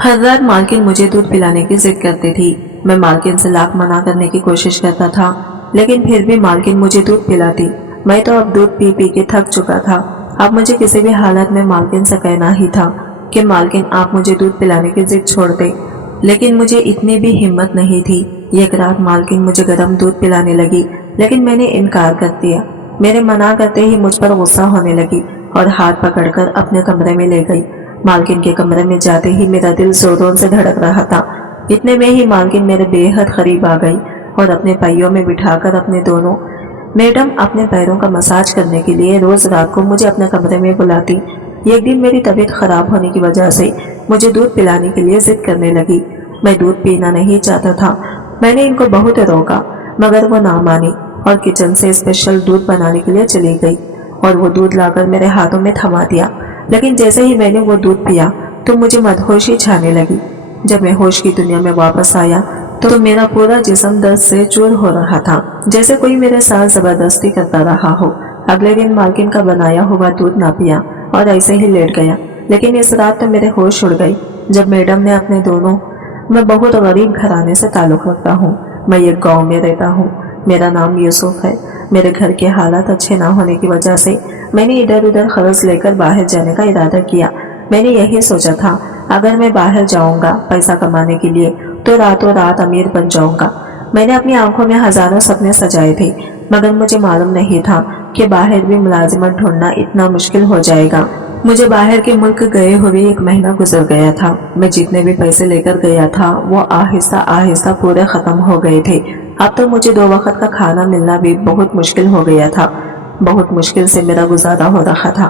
हर रात मालकिन मुझे दूध पिलाने की जिद करती थी। मैं मालकिन से लाख मना करने की कोशिश करता था, लेकिन फिर भी मालकिन मुझे दूध पिलाती। मैं तो अब दूध पी पी के थक चुका था। अब मुझे किसी भी हालत में मालकिन से कहना ही था कि मालकिन आप मुझे दूध पिलाने की जिद छोड़ दे। लेकिन मुझे इतनी भी हिम्मत नहीं थी। एक रात मालकिन मुझे गर्म दूध पिलाने लगी, लेकिन मैंने इनकार कर दिया। मेरे मना करते ही मुझ पर गुस्सा होने लगी और हाथ पकड़कर अपने कमरे में ले गई। मालकिन के कमरे में जाते ही मेरा दिल जोरों से धड़क रहा था। इतने में ही मालकिन मेरे बेहद करीब आ गई और अपने पाइयों में बिठाकर अपने दोनों मैडम अपने पैरों का मसाज करने के लिए रोज रात को मुझे अपने कमरे में बुलाती। एक दिन मेरी तबीयत खराब होने की वजह से मुझे दूध पिलाने के लिए जिद करने लगी। मैं दूध पीना नहीं चाहता था। मैंने इनको बहुत रोका, मगर वो ना मानी और किचन से स्पेशल दूध बनाने के लिए चली गई और वो दूध लाकर मेरे हाथों में थमा दिया। लेकिन जैसे ही मैंने वो दूध पिया तो मुझे मदहोशी छाने लगी। जब मैं होश की दुनिया में वापस आया तो मेरा पूरा जिस्म दर्द से चूर हो रहा था, जैसे कोई मेरे साथ जबरदस्ती करता रहा हो। अगले दिन मालकिन का बनाया हुआ दूध ना पिया और ऐसे ही लेट गया। लेकिन इस रात तो मेरे होश उड़ गई जब मैडम ने अपने दोनों मैं बहुत गरीब घराने से ताल्लुक रखता हूँ। मैं एक गांव में रहता हूँ। मेरा नाम यूसुफ है। मेरे घर के हालात अच्छे ना होने की वजह से मैंने इधर उधर खर्च लेकर बाहर जाने का इरादा किया। मैंने यही सोचा था, अगर मैं बाहर जाऊंगा पैसा कमाने के लिए तो रातों रात अमीर बन जाऊंगा। मैंने अपनी आंखों में हजारों सपने सजाए थे, मगर मुझे मालूम नहीं था कि बाहर भी मुलाजिमत ढूंढना इतना मुश्किल हो जाएगा। मुझे बाहर के मुल्क गए हुए 1 महीना गुजर गया था। मैं जितने भी पैसे लेकर गया था वो आहिस्ता आहिस्ता पूरे खत्म हो गए थे। अब तो मुझे 2 वक्त का खाना मिलना भी बहुत मुश्किल हो गया था। बहुत मुश्किल से मेरा गुजारा हो रहा था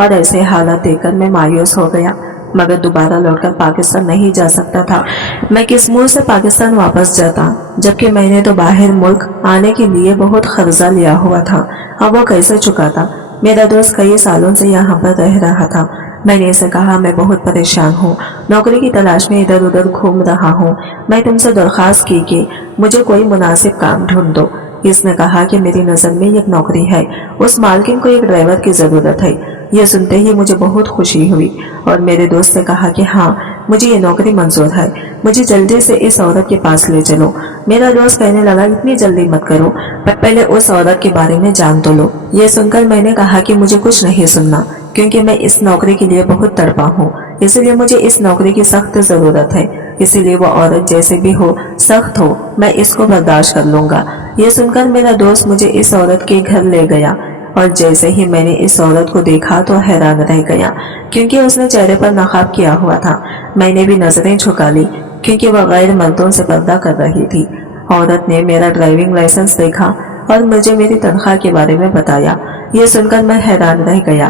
और ऐसे हालात देखकर मैं मायूस हो गया, मगर दोबारा लौटकर पाकिस्तान नहीं जा सकता था। मैं किस मुंह से पाकिस्तान वापस जाता, जबकि मैंने तो बाहर मुल्क आने के लिए बहुत कर्जा लिया हुआ था। अब वो कैसे चुकाता? मेरा दोस्त कई सालों से यहाँ पर रह रहा था। मैंने इसे कहा, मैं बहुत परेशान हूँ, नौकरी की तलाश में इधर उधर घूम रहा हूँ। मैं तुमसे दरख्वास्त की कि मुझे कोई मुनासिब काम ढूंढ दो। इसने कहा कि मेरी नज़र में एक नौकरी है, उस मालकिन को एक ड्राइवर की ज़रूरत है। यह सुनते ही मुझे बहुत खुशी हुई और मेरे दोस्त ने कहा कि हाँ, मुझे ये नौकरी मंजूर है, मुझे जल्दी से इस औरत के पास ले चलो। मेरा दोस्त कहने लगा, इतनी जल्दी मत करो, पर पहले उस औरत के बारे में जान तो लो। ये सुनकर मैंने कहा कि मुझे कुछ नहीं सुनना, क्योंकि मैं इस नौकरी के लिए बहुत तड़पा हूँ, इसलिए मुझे इस नौकरी की सख्त जरूरत है। इसीलिए वो औरत जैसे भी हो, सख्त हो, मैं इसको बर्दाश्त कर लूंगा। ये सुनकर मेरा दोस्त मुझे इस औरत के घर ले गया और जैसे ही मैंने इस औरत को देखा तो हैरान रह गया, क्योंकि उसने चेहरे पर नकाब किया हुआ था। मैंने भी नजरें झुका ली, क्योंकि वह गैर मर्दों से पर्दा कर रही थी। औरत ने मेरा ड्राइविंग लाइसेंस देखा और मुझे मेरी तनख्वाह के बारे में बताया। ये सुनकर मैं हैरान रह गया,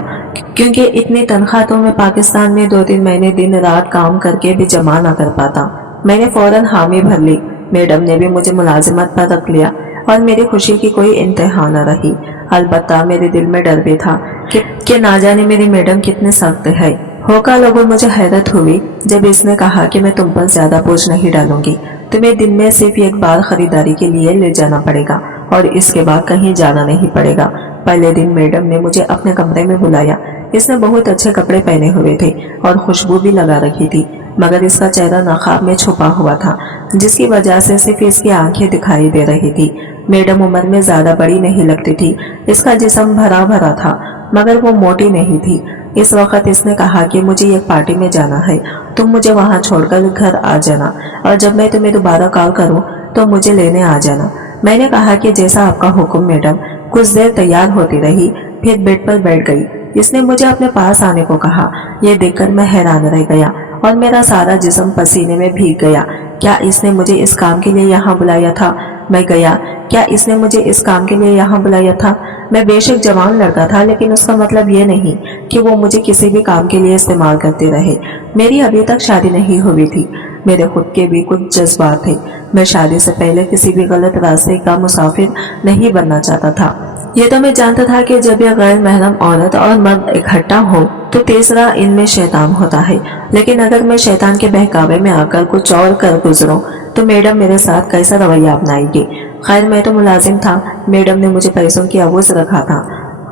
क्योंकि इतनी तनख्वाह तो मैं पाकिस्तान में 2-3 महीने दिन रात काम करके भी जमा ना कर पाता। मैंने फौरन हामी भर ली। मैडम ने भी मुझे मुलाजिमत पर रख लिया और मेरी खुशी की कोई इंतहा न रही। अलबत्ता मेरे दिल में डर भी था कि ना जाने मेरी मैडम कितने सख्त है। होका लोगों, मुझे हैरत हुई जब इसने कहा कि मैं तुम पर ज्यादा बोझ नहीं डालूंगी, तुम्हें दिन में सिर्फ एक बार खरीदारी के लिए ले जाना पड़ेगा और इसके बाद कहीं जाना नहीं पड़ेगा। पहले दिन मैडम ने मुझे अपने कमरे में बुलाया। इसने बहुत अच्छे कपड़े पहने हुए थे और खुशबू भी लगा रखी थी, मगर इसका चेहरा नकाब में छुपा हुआ था, जिसकी वजह से सिर्फ इसकी आंखें दिखाई दे रही थी। मैडम उम्र में ज्यादा बड़ी नहीं लगती थी। इसका जिस्म भरा भरा था, मगर वो मोटी नहीं थी। इस वक्त इसने कहा कि मुझे एक पार्टी में जाना है, तुम मुझे वहां छोड़कर घर आ जाना और जब मैं तुम्हें दोबारा कॉल करूं तो मुझे लेने आ जाना। मैंने कहा कि जैसा आपका हुक्म मैडम। कुछ देर तैयार होती रही, फिर बेड पर बैठ गई। इसने मुझे अपने पास आने को कहा। यह देखकर मैं हैरान रह गया और मेरा सारा जिस्म पसीने में भीग गया। क्या इसने मुझे इस काम के लिए यहाँ बुलाया था? मैं गया। क्या इसने मुझे इस काम के लिए यहाँ बुलाया था? मैं बेशक जवान लड़का था, लेकिन उसका मतलब ये नहीं कि वो मुझे किसी भी काम के लिए इस्तेमाल करते रहे। मेरी अभी तक शादी नहीं हुई थी। मेरे खुद के भी कुछ जज्बात थे। मैं शादी से पहले किसी भी गलत रास्ते का मुसाफिर नहीं बनना चाहता था। ये तो मैं जानता था कि जब यह गैर महरम औरत और मर्द इकट्ठा हो तो तीसरा इनमें शैतान होता है, लेकिन अगर मैं शैतान के बहकावे में आकर कुछ और कर गुजरूं तो मैडम मेरे साथ कैसा रवैया अपनाएगी। खैर, मैं तो मुलाजिम था। मैडम ने मुझे पैसों की आगोश रखा था।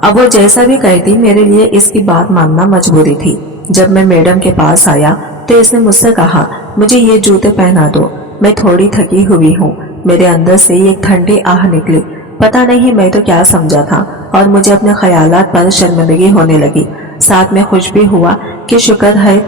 अब वो जैसा भी कहती, मेरे लिए इसकी बात मानना मजबूरी थी। जब मैं मैडम के पास आया तो इसने मुझसे कहा, मुझे ये जूते पहना दो, मैं थोड़ी थकी हुई हूँ। मेरे अंदर से एक ठंडी आह निकली। पता नहीं मैं तो क्या समझा था और मुझे अपने ख्यालात पर शर्मिंदगी होने लगी। साथ में खुश भी हुआ कि शुक्र है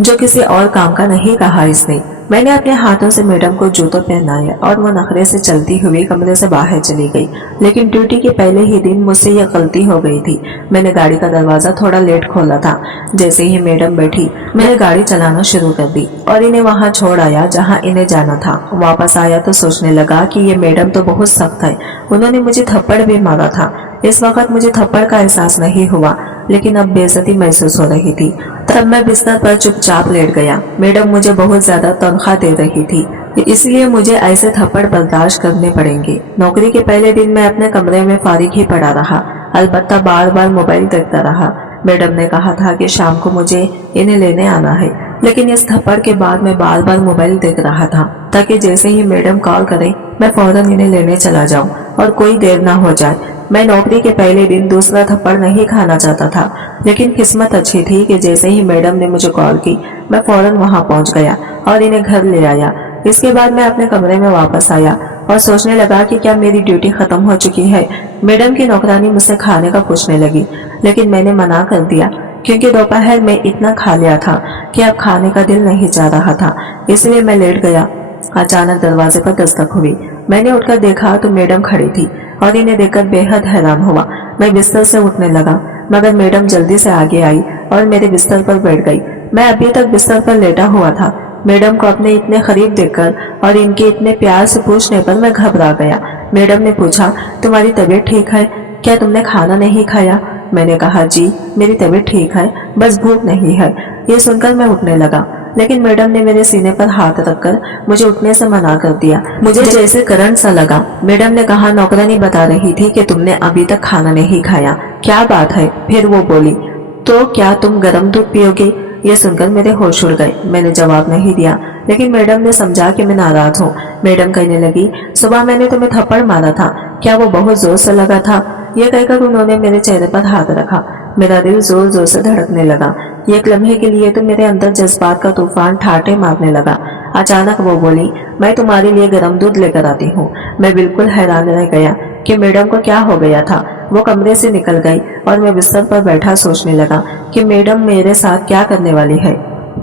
जो किसी और काम का नहीं कहा इसने। मैंने अपने हाथों से मैडम को जूतों पहनाया और वो नखरे से चलती हुई कमरे से बाहर चली गई। लेकिन ड्यूटी के पहले ही दिन मुझसे यह गलती हो गई थी। मैंने गाड़ी का दरवाजा थोड़ा लेट खोला था। जैसे ही मैडम बैठी मैंने गाड़ी चलाना शुरू कर दी और इन्हें वहां छोड़ आया जहां इन्हें जाना था। वापस आया तो सोचने लगा कि ये मैडम तो बहुत सख्त है, उन्होंने मुझे थप्पड़ भी मारा था। इस वक्त मुझे थप्पड़ का एहसास नहीं हुआ, लेकिन अब बेइज्जती महसूस हो रही थी। तब मैं बिस्तर पर चुपचाप लेट गया। मैडम मुझे बहुत ज्यादा तनख्वाह दे रही थी, इसलिए मुझे ऐसे थप्पड़ बर्दाश्त करने पड़ेंगे। नौकरी के पहले दिन मैं अपने कमरे में फारिग ही पड़ा रहा, अलबत्ता बार बार मोबाइल देखता रहा। मैडम ने कहा था कि शाम को मुझे इन्हें लेने आना है, लेकिन इस थप्पड़ के बाद मैं बार बार मोबाइल देख रहा था ताकि जैसे ही मैडम कॉल करे मैं फौरन इन्हें लेने चला जाऊं और कोई देर ना हो जाए। मैं नौकरी के पहले दिन दूसरा थप्पड़ नहीं खाना चाहता था, लेकिन किस्मत अच्छी थी कि जैसे ही मैडम ने मुझे कॉल की मैं फौरन वहां पहुंच गया और इन्हें घर ले आया। इसके बाद मैं अपने कमरे में वापस आया और सोचने लगा कि क्या मेरी ड्यूटी खत्म हो चुकी है। मैडम की नौकरानी मुझसे खाने का पूछने लगी, लेकिन मैंने मना कर दिया क्योंकि दोपहर में इतना खा लिया था कि अब खाने का दिल नहीं चाह रहा था, इसलिए मैं लेट गया। अचानक दरवाजे पर दस्तक हुई। मैंने उठकर देखा तो मैडम खड़ी थी और इन्हें देखकर बेहद हैरान हुआ। मैं बिस्तर से उठने लगा, मगर मैडम जल्दी से आगे आई और मेरे बिस्तर पर बैठ गई। मैं अभी तक बिस्तर पर लेटा हुआ था। मैडम को अपने इतने करीब देखकर और इनके इतने प्यार से पूछने पर मैं घबरा गया। मैडम ने पूछा, तुम्हारी तबीयत ठीक है? क्या तुमने खाना नहीं खाया? मैंने कहा, जी मेरी तबीयत ठीक है, बस भूख नहीं है। ये सुनकर मैं उठने लगा, लेकिन मैडम ने मेरे सीने पर हाथ रखकर मुझे उठने से मना कर दिया। मुझे जैसे करंट सा लगा। मैडम ने कहा, नौकरानी बता रही थी कि तुमने अभी तक खाना नहीं खाया, क्या बात है? फिर वो बोली, तो क्या तुम गर्म दूध पियोगे? ये सुनकर मेरे होश उड़ गए। मैंने जवाब नहीं दिया, लेकिन मैडम ने समझा कि मैं नाराज हूँ। मैडम कहने लगी, सुबह मैंने तुम्हें थप्पड़ मारा था, क्या वो बहुत जोर से लगा था? ये कहकर उन्होंने मेरे चेहरे पर हाथ रखा। मेरा दिल जोर जोर से धड़कने लगा। एक लम्हे के लिए तो मेरे अंदर जज्बात का तूफान ठाटे मारने लगा। अचानक वो बोली, मैं तुम्हारे लिए गर्म दूध लेकर आती हूँ। मैं बिल्कुल हैरान रह गया कि मैडम को क्या हो गया था। वो कमरे से निकल गई और मैं बिस्तर पर बैठा सोचने लगा कि मैडम मेरे साथ क्या करने वाली है।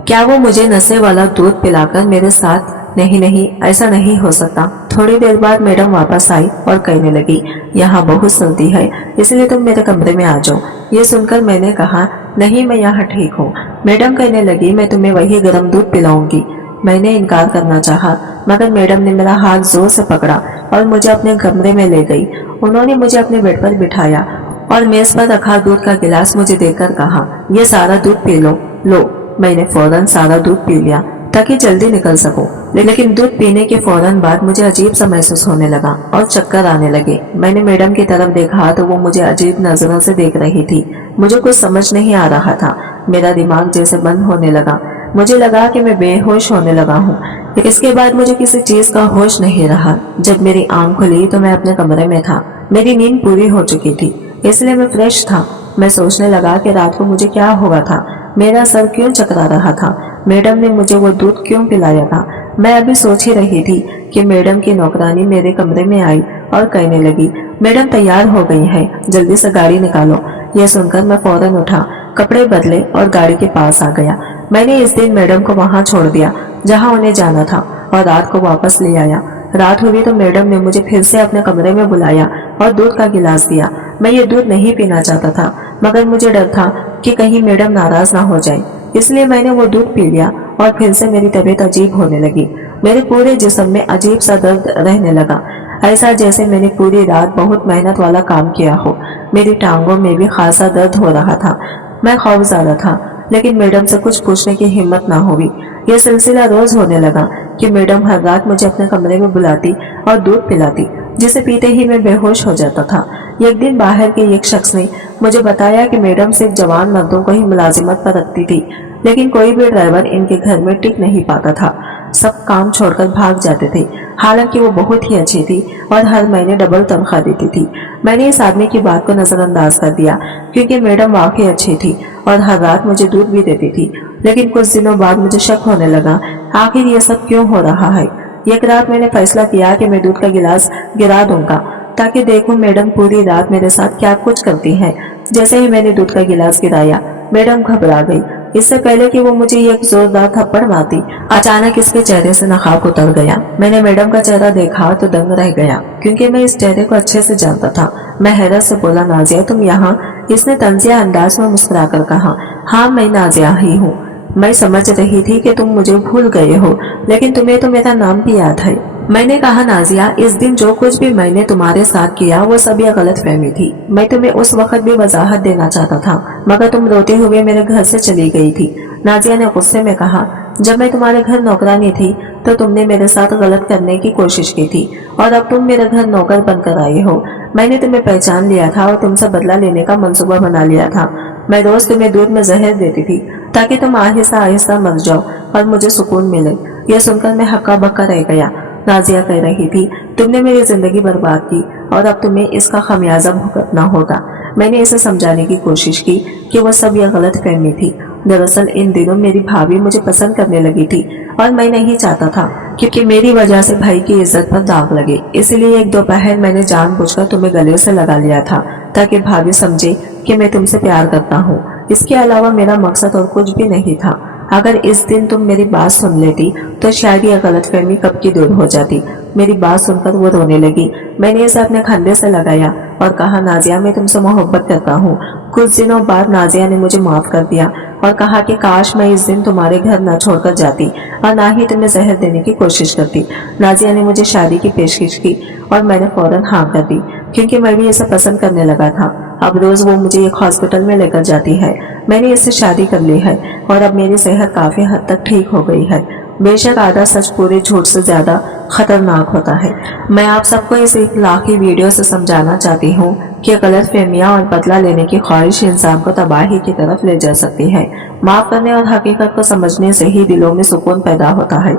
क्या वो मुझे नशे वाला दूध पिलाकर मेरे साथ? नहीं नहीं, ऐसा नहीं हो सकता। थोड़ी देर बाद मैडम वापस आई और कहने लगी, यहाँ बहुत सर्दी है, इसलिए तुम मेरे कमरे में आ जाओ। ये सुनकर मैंने कहा, नहीं मैं यहाँ ठीक हूँ। मैडम कहने लगी, मैं तुम्हें वही गर्म दूध पिलाऊंगी। मैंने इनकार करना चाहा, मगर मैडम ने मेरा हाथ जोर से पकड़ा और मुझे अपने कमरे में ले गई। उन्होंने मुझे अपने बेड पर बिठाया और मेज पर रखा दूध का गिलास मुझे देकर कहा, ये सारा दूध पी लो। मैंने फौरन सारा दूध पी लिया ताकि जल्दी निकल सकूं, लेकिन दूध पीने के फौरन बाद मुझे अजीब सा महसूस होने लगा और चक्कर आने लगे। मैंने मैडम की तरफ देखा तो वो मुझे अजीब नजरों से देख रही थी। मुझे कुछ समझ नहीं आ रहा था। मेरा दिमाग जैसे बंद होने लगा। मुझे लगा कि मैं बेहोश होने लगा हूँ। इसके बाद मुझे किसी चीज का होश नहीं रहा। जब मेरी आंख खुली तो मैं अपने कमरे में था। मेरी नींद पूरी हो चुकी थी, इसलिए मैं फ्रेश था। मैं सोचने लगा कि रात को मुझे क्या हुआ था, मेरा सर क्यों चकरा रहा था, मैडम ने मुझे वो दूध क्यों पिलाया था। मैं अभी सोच ही रही थी कि मैडम की नौकरानी मेरे कमरे में आई और कहने लगी, मैडम तैयार हो गई है, जल्दी से गाड़ी निकालो। यह सुनकर मैं फौरन उठा, कपड़े बदले और गाड़ी के पास आ गया। मैंने इस दिन मैडम को वहां छोड़ दिया जहां उन्हें जाना था और रात को वापस ले आया। रात हुई तो मैडम ने मुझे फिर से अपने कमरे में बुलाया और दूध का गिलास दिया। मैं ये दूध नहीं पीना चाहता था, मगर मुझे डर था कि कहीं मैडम नाराज ना हो जाए, इसलिए मैंने वो दूध पी लिया और फिर से मेरी तबीयत अजीब होने लगी। मेरे पूरे जिस्म में अजीब सा दर्द रहने लगा, ऐसा जैसे मैंने पूरी रात बहुत मेहनत वाला काम किया हो। मेरी टांगों में भी खासा दर्द हो रहा था। मैं खौफज़दा था, लेकिन मैडम से कुछ पूछने की हिम्मत ना हुई। यह सिलसिला रोज होने लगा कि मैडम हर रात मुझे अपने कमरे में बुलाती और दूध पिलाती, जिसे पीते ही मैं बेहोश हो जाता था। एक दिन बाहर के एक शख्स ने मुझे बताया कि मैडम सिर्फ जवान मर्दों को ही मुलाजिमत पर रखती थी, लेकिन कोई भी ड्राइवर इनके घर में टिक नहीं पाता था। सब काम छोड़कर भाग जाते थे। हालांकि वो बहुत ही अच्छी थी और हर महीने डबल तनख्वाह देती थी। मैंने इस आदमी की बात को नजरअंदाज कर दिया क्योंकि मैडम वाकई अच्छी थी और हर रात मुझे दूध भी देती थी। लेकिन कुछ दिनों बाद मुझे शक होने लगा, आखिर ये सब क्यों हो रहा है। एक रात मैंने फैसला किया कि मैं दूध का गिलास गिरा दूंगा ताकि देखूं मैडम पूरी रात मेरे साथ क्या कुछ करती है। जैसे ही मैंने दूध का गिलास गिराया, मैडम घबरा गई। इससे पहले कि वो मुझे एक जोरदार थप्पड़ मारती, अचानक इसके चेहरे से नकाब उतर गया। मैंने मैडम का चेहरा देखा तो दंग रह गया, क्योंकि मैं इस चेहरे को अच्छे से जानता था। मैं हैरत से बोला, नाजिया तुम यहाँ? इसने तंजिया अंदाज में मुस्कुरा कर कहा, हाँ मैं नाजिया ही हूँ। मैं समझ रही थी कि तुम मुझे भूल गए हो, लेकिन तुम्हें तो मेरा नाम भी याद है। मैंने कहा, नाजिया इस दिन जो कुछ भी मैंने तुम्हारे साथ किया वो सब यह गलत फहमी थी। मैं तुम्हें उस वक्त भी वजाहत देना चाहता था, मगर तुम रोते हुए मेरे घर से चली गई थी। नाजिया ने गुस्से में कहा, जब मैं तुम्हारे घर नौकरानी थी तो तुमने मेरे साथ गलत करने की कोशिश की थी, और अब तुम मेरे घर नौकर बनकर आए हो। मैंने तुम्हें पहचान लिया था और तुमसे बदला लेने का मंसूबा बना लिया था। मैं रोज तुम्हें दूध में जहर देती थी ताकि तुम आहिस्ता आहिस्ता मर जाओ और मुझे सुकून मिले। यह सुनकर मैं हक्का बक्का रह गया। नाजिया कह रही थी, तुमने मेरी जिंदगी बर्बाद की और अब तुम्हें इसका खमियाजा भुगतना होगा। मैंने इसे समझाने की कोशिश की कि वह सब यह गलत फहमी थी। दरअसल इन दिनों मेरी भाभी मुझे पसंद करने लगी थी और मैं नहीं चाहता था क्योंकि मेरी वजह से भाई की इज्जत पर दाग लगे। इसलिए एक दोपहर मैंने जानबूझकर तुम्हें गले से लगा लिया था ताकि भाभी समझे कि मैं तुमसे प्यार करता हूँ। इसके अलावा मेरा मकसद और कुछ भी नहीं था। अगर इस दिन तुम मेरी बात सुन लेती तो शायद यह गलतफहमी कब की दूर हो जाती। मेरी बात सुनकर वो रोने लगी। मैंने इसे अपने कंधे से लगाया और कहा, नाजिया मैं तुमसे मोहब्बत करता हूँ। कुछ दिनों बाद नाजिया ने मुझे माफ कर दिया और कहा कि काश मैं इस दिन तुम्हारे घर न छोड़कर जाती और ना ही तुम्हें जहर देने की कोशिश करती। नाजिया ने मुझे शादी की पेशकश की और मैंने फौरन हाँ कर दी, क्योंकि मैं भी इसे पसंद करने लगा था। अब रोज वो मुझे एक हॉस्पिटल में लेकर जाती है। मैंने इससे शादी कर ली है और अब मेरी सेहत काफी हद तक ठीक हो गई है। बेशक आधा सच पूरे झूठ से ज्यादा खतरनाक होता है। मैं आप सबको इस इखलाकी वीडियो से समझाना चाहती हूँ कि गलत फहमियाँ और बदला लेने की ख्वाहिश इंसान को तबाही की तरफ ले जा सकती है। माफ करने और हकीकत को समझने से ही दिलों में सुकून पैदा होता है,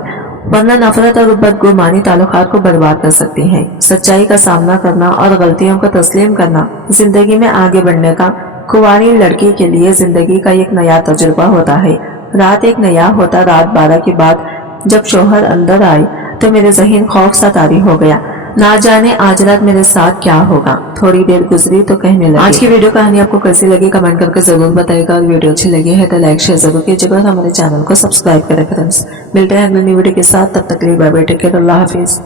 वरना नफरत और बदगुमानी ताल्लुकात को बर्बाद कर सकती है। सच्चाई का सामना करना और गलतियों को तस्लीम करना जिंदगी में आगे बढ़ने का कुंवारी लड़की के लिए जिंदगी का एक नया तजुर्बा होता है। रात एक नया होता। रात 12 के बाद जब शोहर अंदर आए तो मेरे ज़हन खौफ सा तारी हो गया। ना जाने आज रात मेरे साथ क्या होगा। थोड़ी देर गुजरी तो कहने लगी, आज की वीडियो कहानी आपको कैसी लगी कमेंट करके जरूर बताइएगा, और वीडियो अच्छी लगी है तो लाइक शेयर जरूर कीजिएगा और हमारे चैनल को सब्सक्राइब करें फ्रेंड्स। मिलते हैं अगली वीडियो के साथ, तब तक के लिए बाय बाय, टेक केयर, अल्लाह हाफिज।